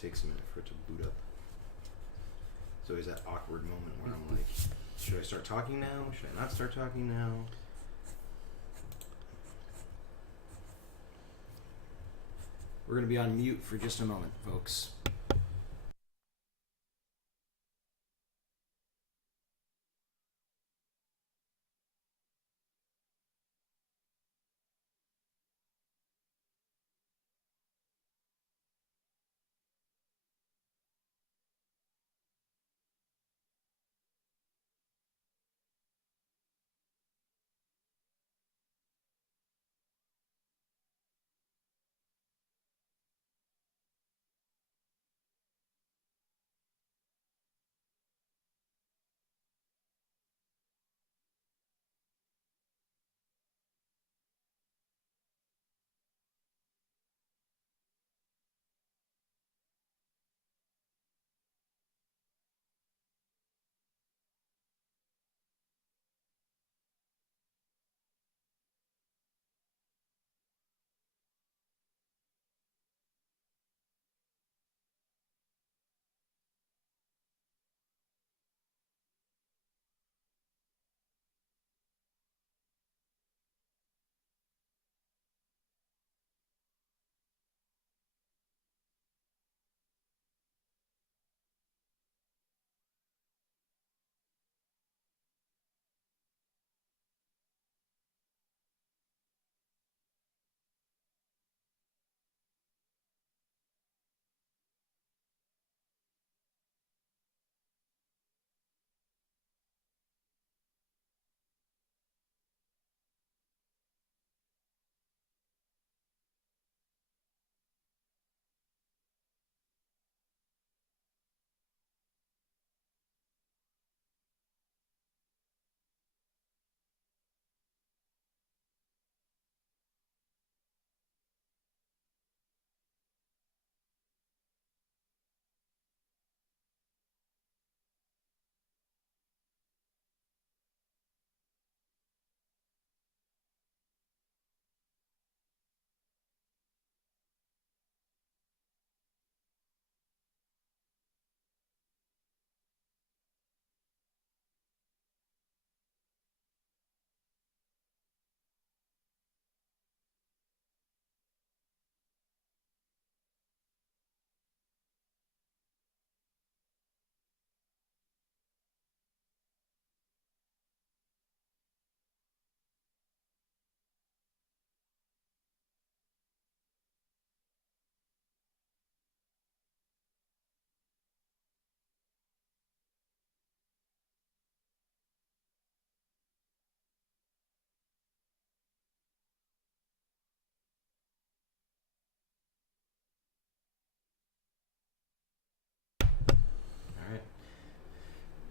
takes a minute for it to boot up. It's always that awkward moment where I'm like, should I start talking now? Should I not start talking now? We're going to be on mute for just a moment, folks.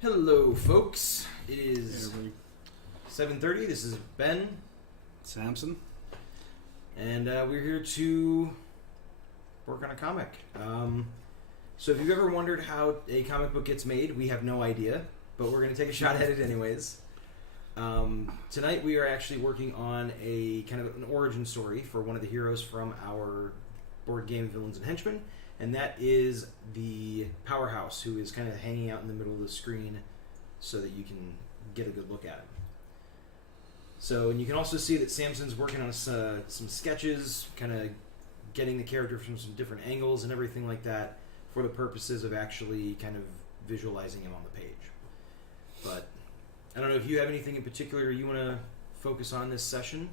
Hello, folks. It is 7:30. This is Ben. Samson. And we're here to work on a comic. So if you've ever wondered how a comic book gets made, we have no idea, but we're going to take a shot at it anyways. Tonight we are actually working on a kind of an origin story for one of the heroes from our board game Villains and Henchmen. And that is the Powerhouse, who is kind of hanging out in the middle of the screen so that you can get a good look at him. So, and you can also see that Samson's working on some sketches, kind of getting the character from some different angles and everything like that for the purposes of actually kind of visualizing him on the page. But I don't know if you have anything in particular you want to focus on this session?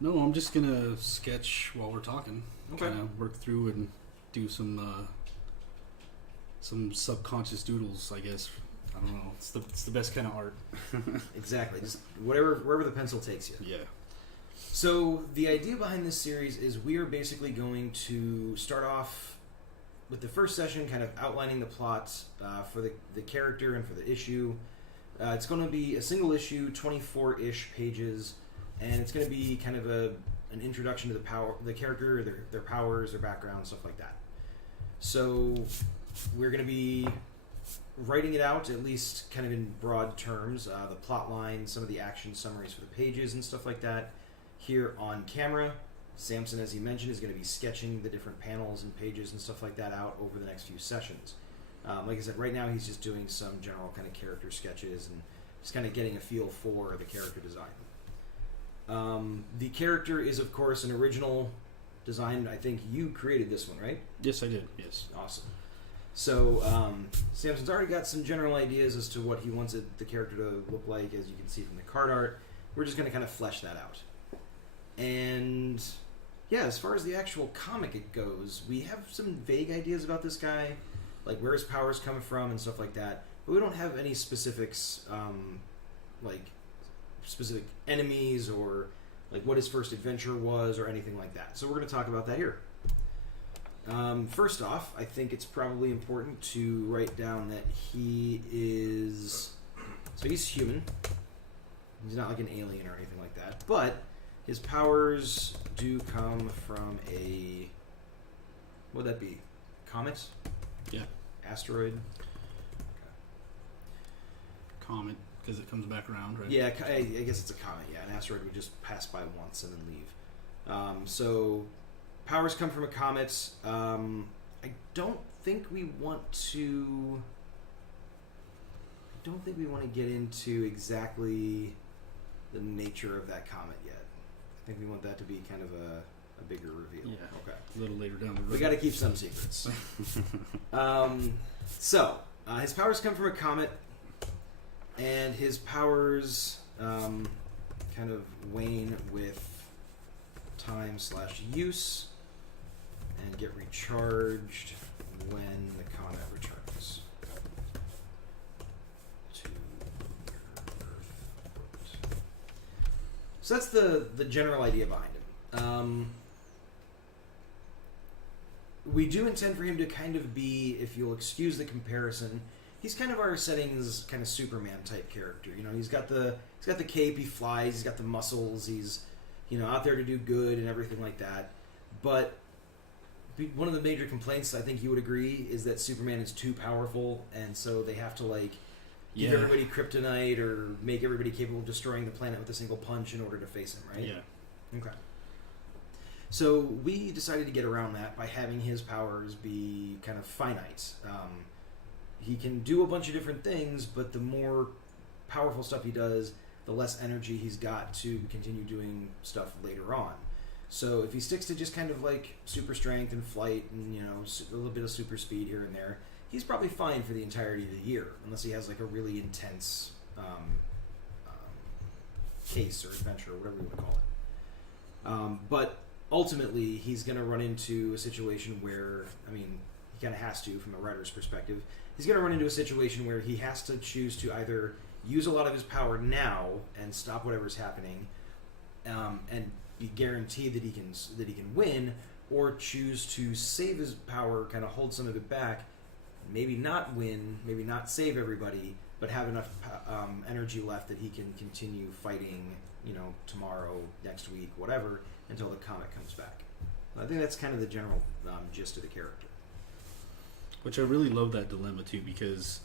No, I'm just going to sketch while we're talking. Okay. Kind of work through and do some subconscious doodles, I guess. I don't know. It's the best kind of art. Exactly. Just wherever the pencil takes you. Yeah. So the idea behind this series is we are basically going to start off with the first session kind of outlining the plot for the character and for the issue. It's going to be a single issue, 24-ish pages, and it's going to be kind of an introduction to the character, their powers, their background, stuff like that. So we're going to be writing it out, at least kind of in broad terms, the plot line, some of the action summaries for the pages and stuff like that, here on camera. Samson, as he mentioned, is going to be sketching the different panels and pages and stuff like that out over the next few sessions. Like I said, right now he's just doing some general kind of character sketches and just kind of getting a feel for the character design. The character is, of course, an original design. I think you created this one, right? Yes, I did. Yes. Awesome. So Samson's already got some general ideas as to what he wants the character to look like, as you can see from the card art. We're just going to kind of flesh that out. And yeah, as far as the actual comic it goes, we have some vague ideas about this guy, like where his powers come from and stuff like that. But we don't have any specifics, like specific enemies or like what his first adventure was or anything like that. So we're going to talk about that here. First off, I think it's probably important to write down that he is... So he's human. He's not like an alien or anything like that. But his powers do come from a... What would that be? Comet? Yeah. Asteroid? Comet, because it comes back around, right? Yeah, I guess it's a comet, yeah. An asteroid would just pass by once and then leave. So... Powers come from a comet. I don't think we want to get into exactly the nature of that comet yet. I think we want that to be kind of a bigger reveal. Yeah. Okay. A little later down the road. We got to keep some secrets. His powers come from a comet, and his powers kind of wane with time/use. And get recharged when the comet returns to Earth. So that's the general idea behind him. We do intend for him to kind of be, if you'll excuse the comparison, he's kind of our settings kind of Superman type character. You know, he's got the cape, he flies, he's got the muscles, he's out there to do good and everything like that. But one of the major complaints, I think you would agree, is that Superman is too powerful, and so they have to give everybody kryptonite or make everybody capable of destroying the planet with a single punch in order to face him, right? Yeah. Okay. So we decided to get around that by having his powers be kind of finite. He can do a bunch of different things, but the more powerful stuff he does, the less energy he's got to continue doing stuff later on. So if he sticks to just kind of like super strength and flight and, a little bit of super speed here and there, he's probably fine for the entirety of the year, unless he has like a really intense case or adventure or whatever you want to call it. But ultimately, he's going to run into a situation where, he kind of has to from a writer's perspective, he's going to run into a situation where he has to choose to either use a lot of his power now and stop whatever's happening, and be guaranteed that he can win, or choose to save his power, kind of hold some of it back, maybe not win, maybe not save everybody, but have enough energy left that he can continue fighting, tomorrow, next week, whatever, until the comet comes back. I think that's kind of the general gist of the character. Which I really love that dilemma too, because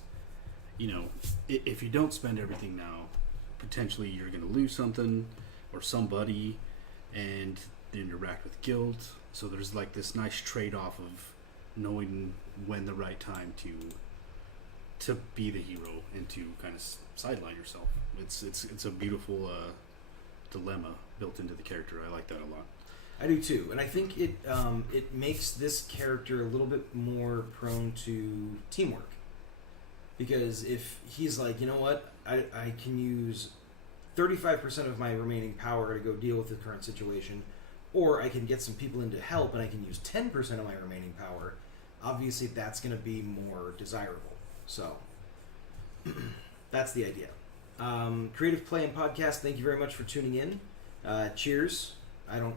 if you don't spend everything now, potentially you're going to lose something or somebody, and then you're racked with guilt. So there's like this nice trade-off of knowing when the right time to be the hero and to kind of sideline yourself. It's a beautiful dilemma built into the character. I like that a lot. I do too, and I think it makes this character a little bit more prone to teamwork. Because if he's like, you know what, I can use 35% of my remaining power to go deal with the current situation, or I can get some people in to help and I can use 10% of my remaining power, obviously that's going to be more desirable. So, that's the idea. Creative Play and Podcast, thank you very much for tuning in. Cheers. I'll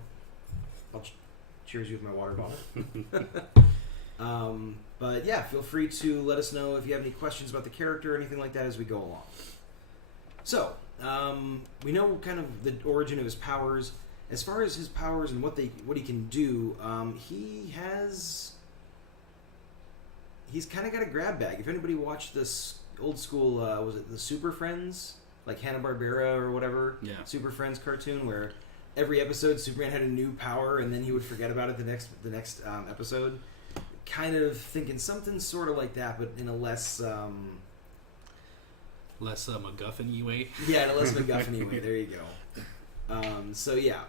cheers you with my water bottle. But yeah, feel free to let us know if you have any questions about the character or anything like that as we go along. So, we know kind of the origin of his powers. As far as his powers and what he can do, he's kind of got a grab bag. If anybody watched this old school, was it the Super Friends, like Hanna-Barbera or whatever, yeah, Super Friends cartoon, where every episode Superman had a new power, and then he would forget about it the next episode. Kind of thinking something sort of like that, but in a less MacGuffin-y way. Yeah, in a less MacGuffin-y way. There you go. So yeah,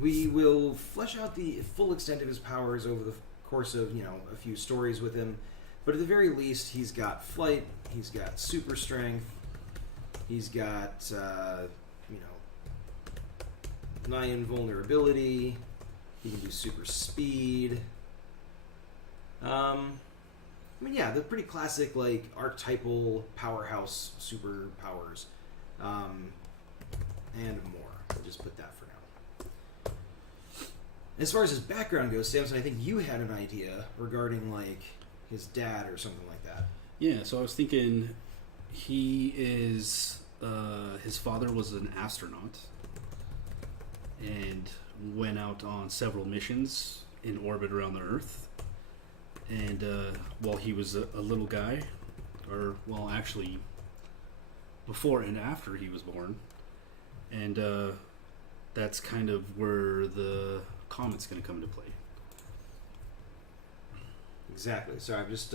we will flesh out the full extent of his powers over the course of a few stories with him. But at the very least, he's got flight. He's got super strength. He's got nigh invulnerability. He can do super speed. The pretty classic, like, archetypal powerhouse superpowers, and more. I'll just put that for now. As far as his background goes, Samson, I think you had an idea regarding, like, his dad or something like that. Yeah, so I was thinking he is, his father was an astronaut and went out on several missions in orbit around the Earth. And while he was a little guy, actually, before and after he was born, and that's kind of where the comet's going to come into play. Exactly. So I'm just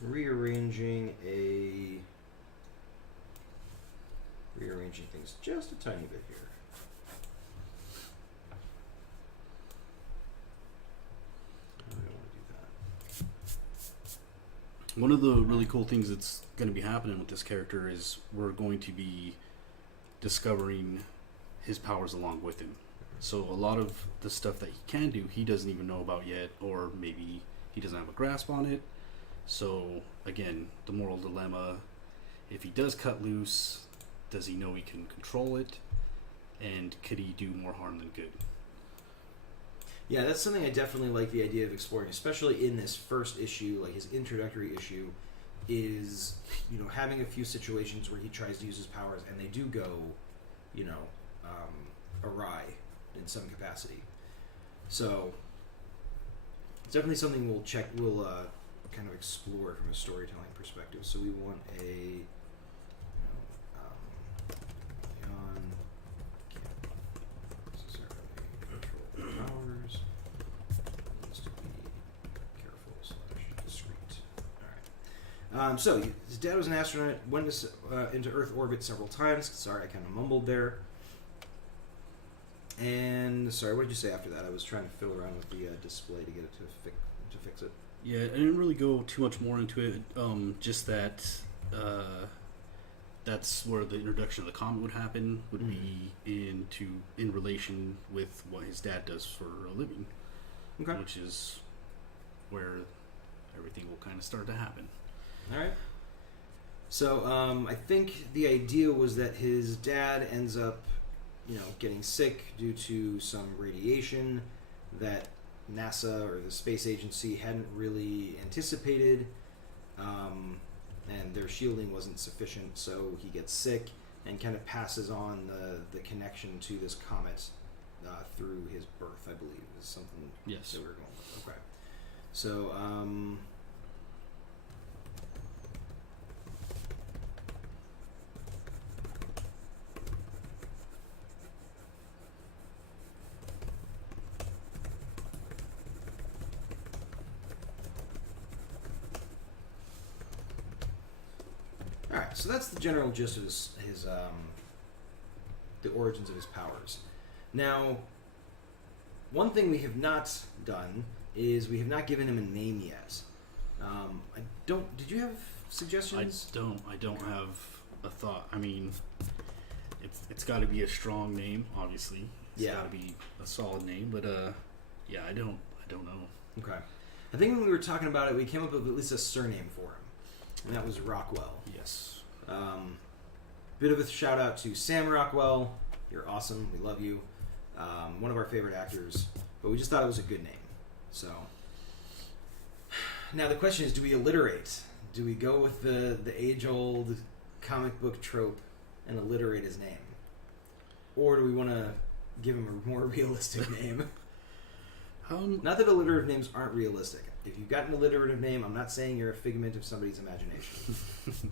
rearranging things just a tiny bit here. One of the really cool things that's going to be happening with this character is we're going to be discovering his powers along with him. So a lot of the stuff that he can do, he doesn't even know about yet, or maybe he doesn't have a grasp on it. So again, the moral dilemma, if he does cut loose, does he know he can control it? And could he do more harm than good? Yeah, that's something I definitely like the idea of exploring, especially in this first issue, like his introductory issue, is, having a few situations where he tries to use his powers and they do go, awry in some capacity. So, it's definitely something we'll kind of explore from a storytelling perspective. So we want a powers needs to be careful / discreet. All right. So his dad was an astronaut, went into Earth orbit several times. Sorry, I kind of mumbled there. And sorry, what did you say after that? I was trying to fiddle around with the display to get it to fix it. Yeah, I didn't really go too much more into it. Just that that's where the introduction of the comet would happen. Would be in relation with what his dad does for a living, which is where everything will kind of start to happen. All right. So I think the idea was that his dad ends up, getting sick due to some radiation that NASA or the space agency hadn't really anticipated, and their shielding wasn't sufficient, so he gets sick and kind of passes on the connection to this comet through his birth, I believe, is something that we were going with. Okay. So, Alright, so that's the general gist of his the origins of his powers. Now, one thing we have not done is we have not given him a name yet. Did you have suggestions? I don't have a thought. I mean, it's got to be a strong name, obviously. It's got to be a solid name, but I don't know. Okay. I think when we were talking about it, we came up with at least a surname for him. And that was Rockwell. Yes. Bit of a shout out to Sam Rockwell. You're awesome. We love you. One of our favorite actors. But we just thought it was a good name. So now the question is, do we alliterate? Do we go with the age-old comic book trope and alliterate his name? Or do we want to give him a more realistic name? Not that alliterative names aren't realistic. If you've got an alliterative name, I'm not saying you're a figment of somebody's imagination.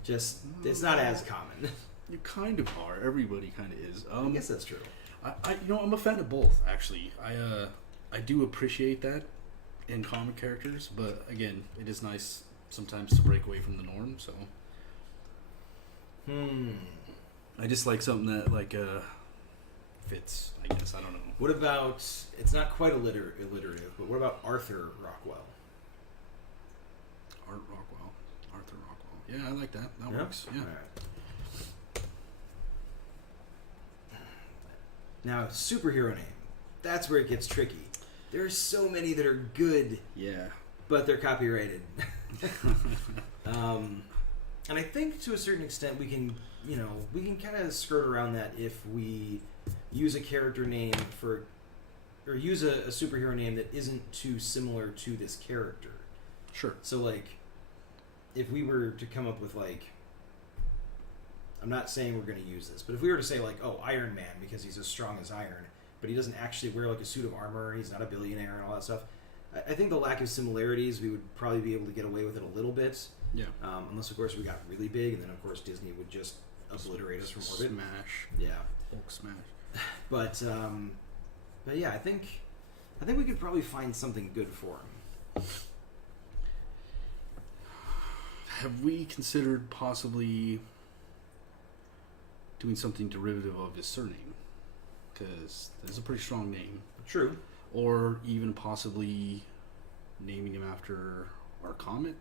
Just, it's not as common. You kind of are. Everybody kind of is. I guess that's true. I'm a fan of both. Actually, I do appreciate that in comic characters, but again, it is nice sometimes to break away from the norm. So, I just like something that fits. I guess I don't know. What about? It's not quite alliterative, but what about Arthur Rockwell? Arthur Rockwell. Yeah, I like that. That works. Yeah. All right. Now, superhero name. That's where it gets tricky. There are so many that are good. Yeah. But they're copyrighted. And I think to a certain extent we can kind of skirt around that if we use a character name or use a superhero name that isn't too similar to this character. Sure. So, like, if we were to come up with, like, I'm not saying we're going to use this, but if we were to say, like, oh, Iron Man, because he's as strong as iron, but he doesn't actually wear, like, a suit of armor, he's not a billionaire and all that stuff, I think the lack of similarities, we would probably be able to get away with it a little bit. Yeah. Unless, of course, we got really big, and then, of course, Disney would just obliterate us from orbit. Smash. Yeah. Hulk smash. But yeah, I think we could probably find something good for him. Have we considered possibly doing something derivative of his surname? Because that's a pretty strong name. True. Or even possibly naming him after our comet?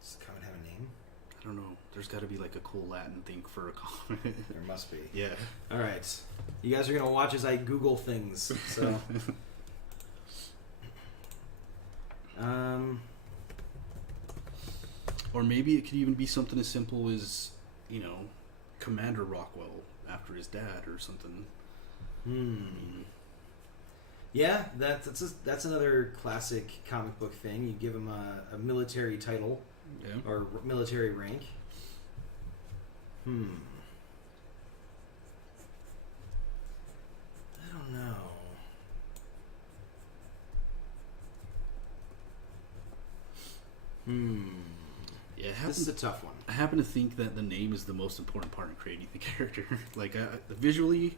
Does the comet have a name? I don't know. There's got to be like a cool Latin thing for a comet. There must be. Yeah. All right. You guys are going to watch as I Google things. So. Or maybe it could even be something as simple as, Commander Rockwell after his dad or something. Yeah, that's another classic comic book thing. You give him a military title, or military rank. I don't know. Yeah, this is a tough one. I happen to think that the name is the most important part in creating the character. Like, visually,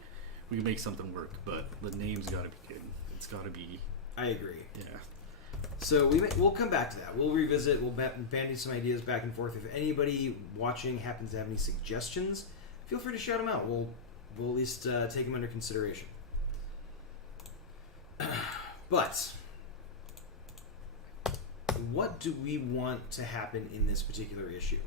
we can make something work, but the name's got to be good. It's got to be... I agree. Yeah. So we'll come back to that. We'll revisit. We'll bandy some ideas back and forth. If anybody watching happens to have any suggestions, feel free to shout them out. We'll at least take them under consideration. But what do we want to happen in this particular issue?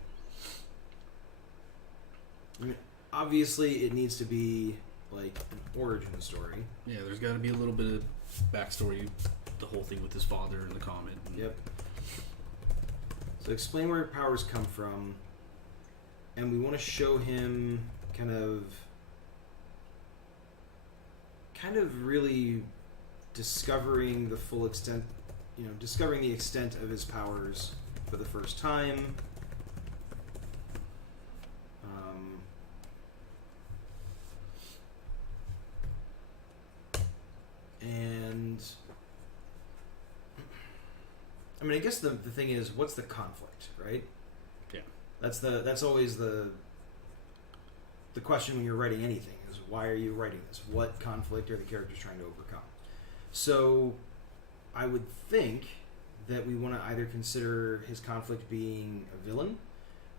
I mean, obviously, it needs to be like an origin story. Yeah, there's got to be a little bit of backstory. The whole thing with his father and the comet. Yep. So explain where powers come from, and we want to show him kind of really discovering the full extent, discovering the extent of his powers for the first time. And I mean, I guess the thing is, what's the conflict, right? Yeah. That's always the question when you're writing anything, is why are you writing this? What conflict are the characters trying to overcome? So I would think that we want to either consider his conflict being a villain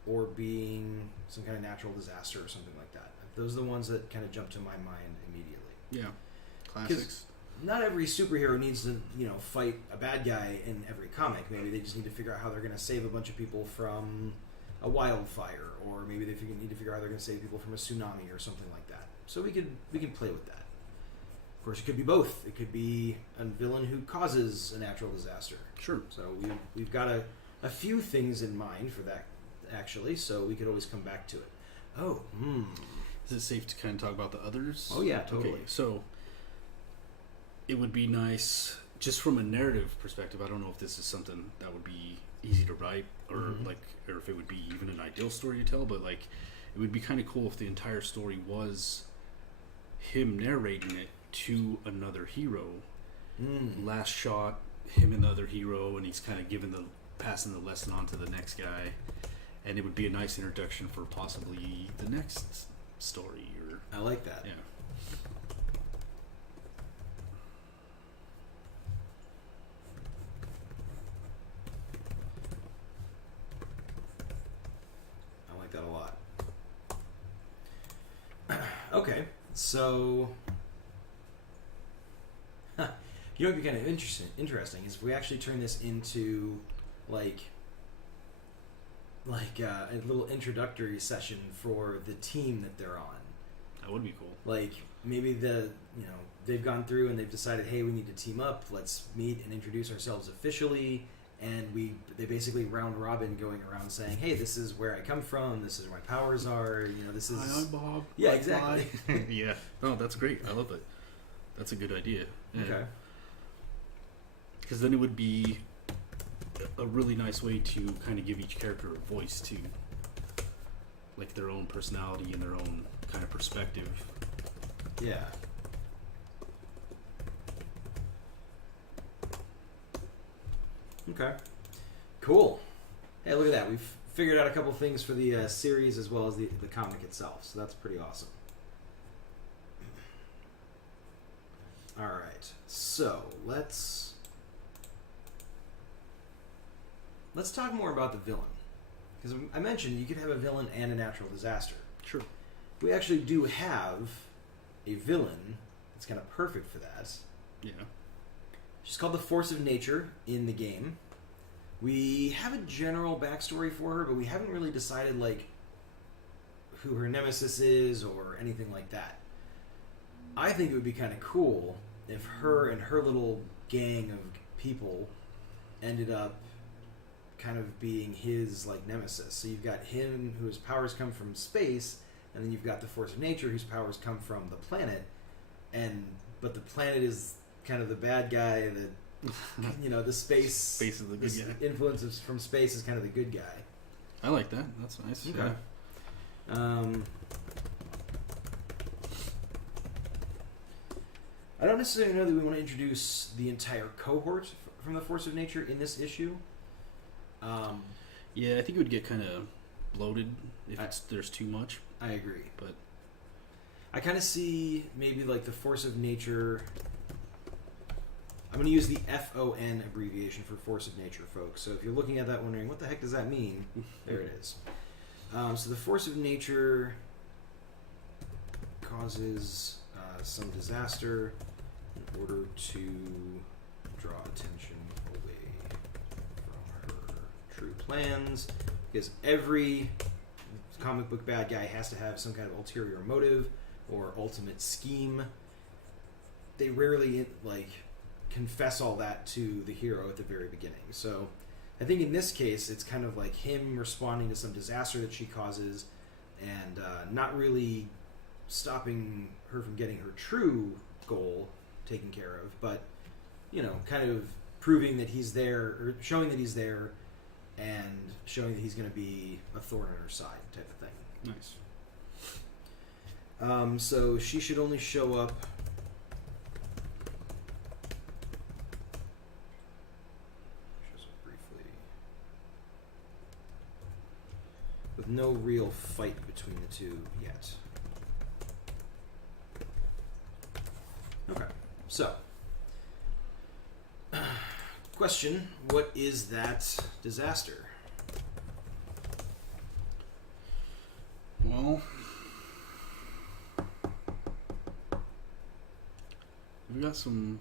or being some kind of natural disaster or something like that. Those are the ones that kind of jump to my mind immediately. Yeah. Classics. Not every superhero needs to, fight a bad guy in every comic. Maybe they just need to figure out how they're going to save a bunch of people from a wildfire, or maybe they need to figure out how they're going to save people from a tsunami or something like that. So we can play with that. Of course, it could be both. It could be a villain who causes a natural disaster. Sure. So we've got a few things in mind for that, actually. So we could always come back to it. Oh, Is it safe to kind of talk about the others? Oh yeah, totally. Okay, so it would be nice, just from a narrative perspective. I don't know if this is something that would be easy to write, or or if it would be even an ideal story to tell. But it would be kind of cool if the entire story was him narrating it to another hero. Last shot, him and the other hero, and he's kind of passing the lesson on to the next guy. And it would be a nice introduction for possibly the next story, or I like that. Yeah. I like that a lot. Okay, so you know what would be kind of interesting is if we actually turn this into like a little introductory session for the team that they're on. That would be cool. Like maybe they've gone through and they've decided, hey, we need to team up. Let's meet and introduce ourselves officially. And they basically round robin going around saying, hey, this is where I come from. This is where my powers are. This is. Hi, I'm Bob. Yeah, exactly. Yeah. Oh, that's great. I love it. That's a good idea. Yeah. Okay. Because then it would be a really nice way to kind of give each character a voice too, like their own personality and their own kind of perspective. Yeah. Okay. Cool. Hey, look at that. We've figured out a couple things for the series as well as the comic itself, so that's pretty awesome. All right. So let's talk more about the villain, because I mentioned you could have a villain and a natural disaster. Sure. We actually do have a villain that's kind of perfect for that. Yeah. She's called the Force of Nature in the game. We have a general backstory for her, but we haven't really decided like who her nemesis is or anything like that. I think it would be kind of cool if her and her little gang of people ended up kind of being his like nemesis. So you've got him whose powers come from space, and then you've got the Force of Nature whose powers come from the planet, but the planet is kind of the bad guy that the space is the good guy. Influences from space is kind of the good guy. I like that. That's nice. Okay. Yeah. I don't necessarily know that we want to introduce the entire cohort from the Force of Nature in this issue. Yeah, I think it would get kind of bloated if there's too much. I agree. But I kind of see maybe like the Force of Nature. I'm going to use the FON abbreviation for Force of Nature, folks. So if you're looking at that wondering, what the heck does that mean? There it is. So the Force of Nature causes some disaster in order to draw attention away from her true plans. Because every comic book bad guy has to have some kind of ulterior motive or ultimate scheme. They rarely confess all that to the hero at the very beginning. So I think in this case it's kind of like him responding to some disaster that she causes and not really stopping her from getting her true goal taken care of, but kind of proving that he's there, or showing that he's there and showing that he's going to be a thorn in her side type of thing. nice. So she should only show up briefly with no real fight between the two yet. Okay, so question, what is that disaster? Well, we've got some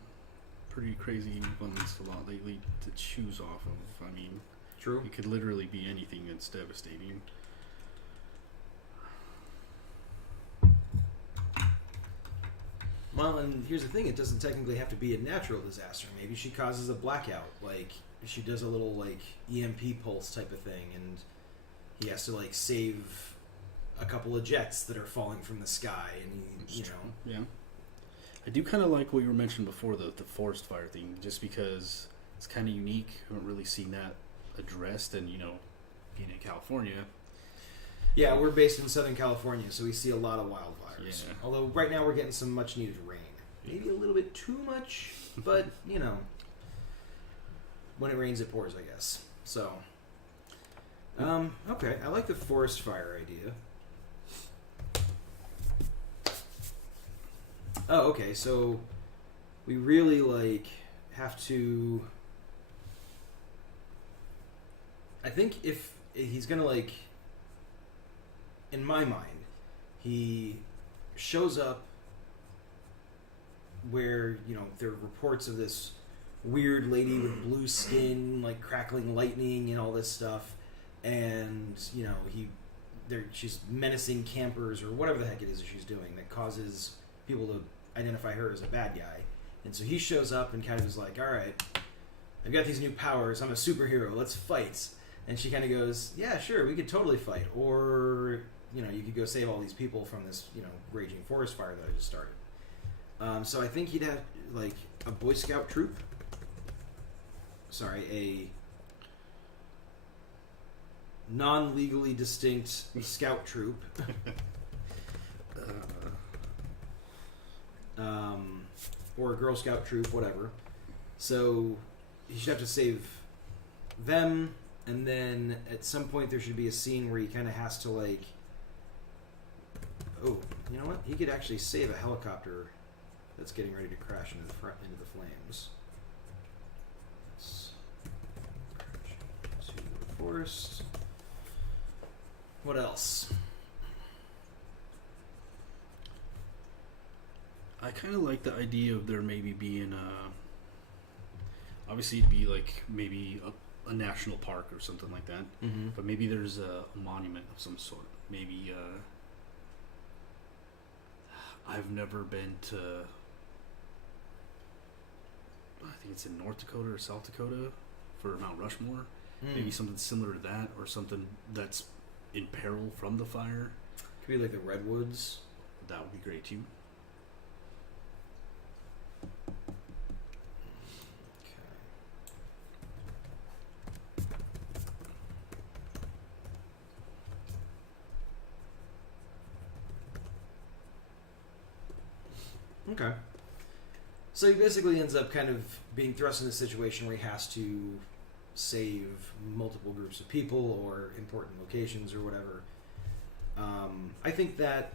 pretty crazy ones a lot lately to choose off of. I mean, True. it could literally be anything that's devastating. Well, and here's the thing, it doesn't technically have to be a natural disaster. Maybe she causes a blackout, like she does a little EMP pulse type of thing, and he has to save a couple of jets that are falling from the sky, and Yeah. I do kind of like what you were mentioning before, the forest fire thing, just because it's kind of unique. I haven't really seen that addressed, and being in California. Yeah, we're based in Southern California, so we see a lot of wildfires. Yeah. Although right now we're getting some much needed rain. Maybe a little bit too much, but when it rains it pours, I guess. So okay, I like the forest fire idea. Oh, okay. So we really like have to. I think if he's gonna like, in my mind, he shows up where there are reports of this weird lady with blue skin, like crackling lightning and all this stuff, and she's menacing campers or whatever the heck it is that she's doing that causes people to identify her as a bad guy. And so he shows up and kind of is like, all right, I've got these new powers, I'm a superhero, let's fight. And she kind of goes, yeah, sure, we could totally fight. Or, you could go save all these people from this, raging forest fire that I just started. So I think he'd have, like, a Boy Scout troop. Sorry, a non-legally distinct scout troop. Or a Girl Scout troop, whatever. So he should have to save them, and then at some point there should be a scene where he kind of has to, like... Oh, you know what? He could actually save a helicopter that's getting ready to crash into the flames. Let's crash into the forest. What else? I kind of like the idea of there maybe being obviously it'd be like maybe a national park or something like that, but maybe there's a monument of some sort. Maybe I've never been to, I think it's in North Dakota or South Dakota for Mount Rushmore. Maybe something similar to that, or something that's in peril from the fire. Could be like the Redwoods. That would be great too. Okay. So he basically ends up kind of being thrust in a situation where he has to save multiple groups of people or important locations or whatever. I think that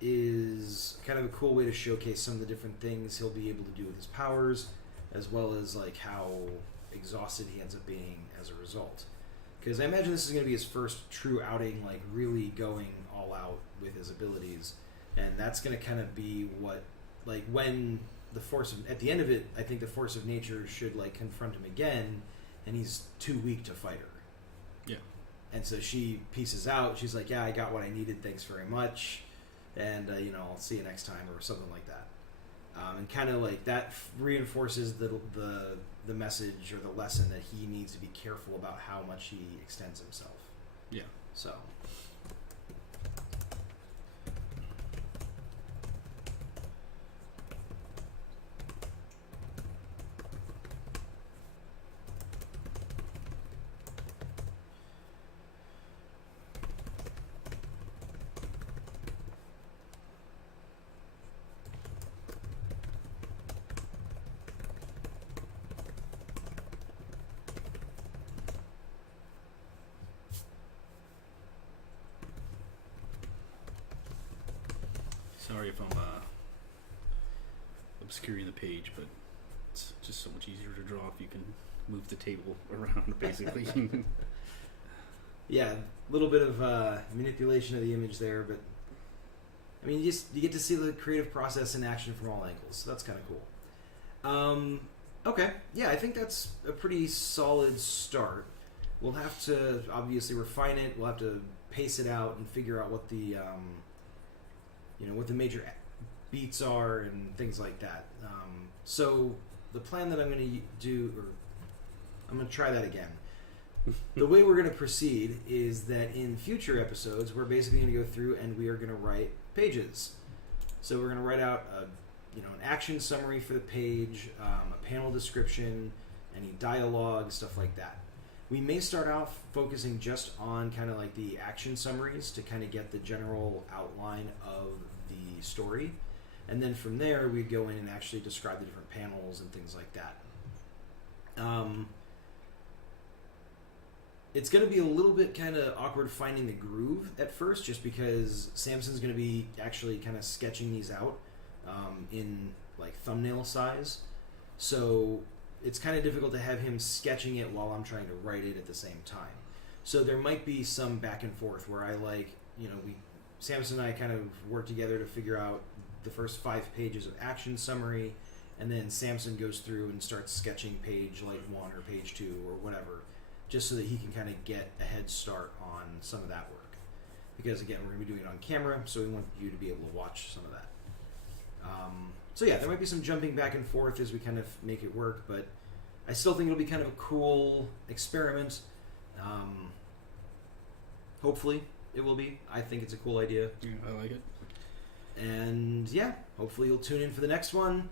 is kind of a cool way to showcase some of the different things he'll be able to do with his powers, as well as like how exhausted he ends up being as a result. Because I imagine this is going to be his first true outing, like really going all out with his abilities, and that's going to kind of be what, like, when the force of, at the end of it, I think the force of nature should like confront him again, and he's too weak to fight her. Yeah. And so she pieces out. She's like, yeah, I got what I needed, thanks very much, and I'll see you next time, or something like that. And kind of like that reinforces the message or the lesson that he needs to be careful about how much he extends himself. Yeah. So. Sorry if I'm obscuring the page, but it's just so much easier to draw if you can move the table around, basically. Yeah, a little bit of manipulation of the image there, but I mean, you get to see the creative process in action from all angles, so that's kind of cool. Okay, yeah, I think that's a pretty solid start. We'll have to obviously refine it. We'll have to pace it out and figure out what the what the major beats are and things like that. So the plan that I'm going to do, or I'm going to try that again. The way we're going to proceed is that in future episodes, we're basically going to go through and we are going to write pages. So we're going to write out an action summary for the page, a panel description, any dialogue, stuff like that. We may start out focusing just on kind of like the action summaries to kind of get the general outline of the story. And then from there, we'd go in and actually describe the different panels and things like that. It's going to be a little bit kind of awkward finding the groove at first, just because Samson's going to be actually kind of sketching these out. in like thumbnail size. So it's kind of difficult to have him sketching it while I'm trying to write it at the same time. So there might be some back and forth where I Samson and I kind of work together to figure out the first 5 pages of action summary, and then Samson goes through and starts sketching page 1 or page 2 or whatever, just so that he can kind of get a head start on some of that work. Because again, we're going to be doing it on camera, so we want you to be able to watch some of that. So yeah, there might be some jumping back and forth as we kind of make it work, but I still think it'll be kind of a cool experiment. Hopefully it will be. I think it's a cool idea. Yeah, I like it. And yeah, hopefully you'll tune in for the next one.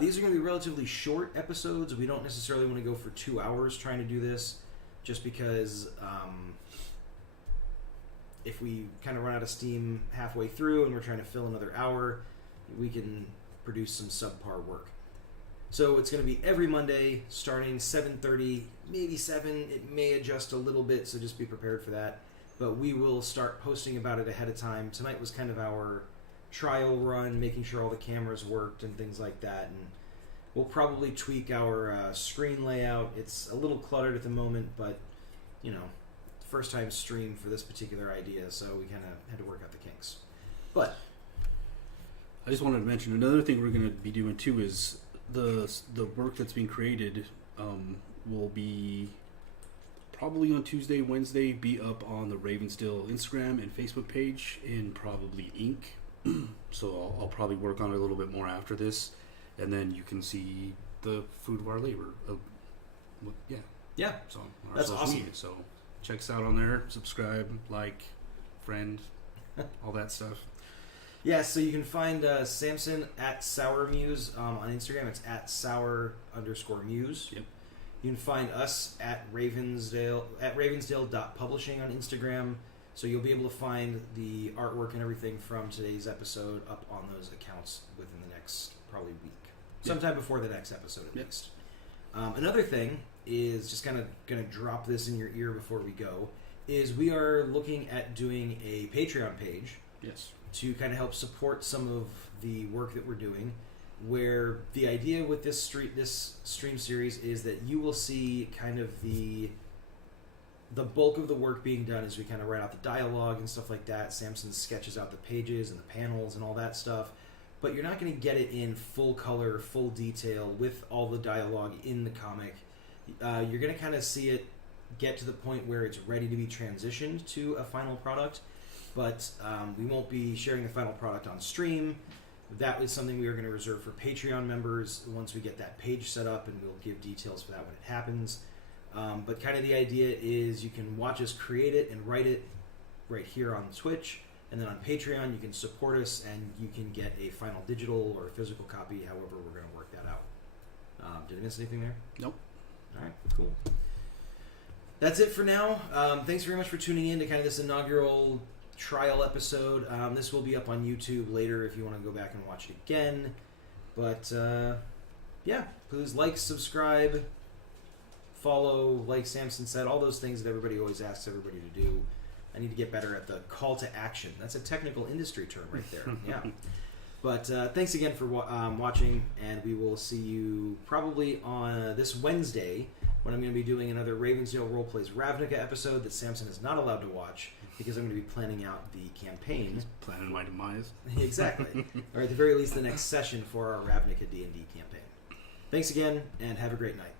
These are going to be relatively short episodes. We don't necessarily want to go for 2 hours trying to do this, just because if we kind of run out of steam halfway through and we're trying to fill another hour, we can produce some subpar work. So it's going to be every Monday starting 7:30, maybe 7. It may adjust a little bit, so just be prepared for that. But we will start posting about it ahead of time. Tonight was kind of our trial run, making sure all the cameras worked and things like that. And we'll probably tweak our screen layout. It's a little cluttered at the moment, but first time stream for this particular idea, so we kind of had to work out the kinks. But I just wanted to mention another thing we're going to be doing too is the work that's being created will be probably on Tuesday, Wednesday, be up on the Ravensdale Instagram and Facebook page in probably ink. So I'll probably work on it a little bit more after this, and then you can see the fruit of our labor. yeah, So our that's social awesome. media. So check us out on there. Subscribe, like, friend, all that stuff. Yeah, so you can find Samson at Sour Muse on Instagram. It's at sour_muse. Yep. You can find us at Ravensdale.publishing on Instagram. So you'll be able to find the artwork and everything from today's episode up on those accounts within the next probably week. Sometime before the next episode at least. Another thing is just kind of going to drop this in your ear before we go, is we are looking at doing a Patreon page. Yes. To kind of help support some of the work that we're doing, where the idea with this stream series is that you will see kind of the bulk of the work being done as we kind of write out the dialogue and stuff like that. Samson sketches out the pages and the panels and all that stuff, but you're not going to get it in full color, full detail with all the dialogue in the comic. You're going to kind of see it get to the point where it's ready to be transitioned to a final product. But we won't be sharing the final product on stream. That is something we are going to reserve for Patreon members once we get that page set up, and we'll give details for that when it happens. But kind of the idea is you can watch us create it and write it right here on Twitch, and then on Patreon you can support us and you can get a final digital or physical copy, however we're going to work that out. Did I miss anything there? Nope. All right, cool. That's it for now. Thanks very much for tuning in to kind of this inaugural trial episode. This will be up on YouTube later if you want to go back and watch it again. But yeah, please like, subscribe, follow, like Samson said, all those things that everybody always asks everybody to do. I need to get better at the call to action. That's a technical industry term right there. Yeah. But thanks again for watching, and we will see you probably on this Wednesday when I'm going to be doing another Ravensdale Roleplays Ravnica episode that Samson is not allowed to watch because I'm going to be planning out the campaign. Planning my demise. Exactly. Or at the very least the next session for our Ravnica D&D campaign. Thanks again, and have a great night.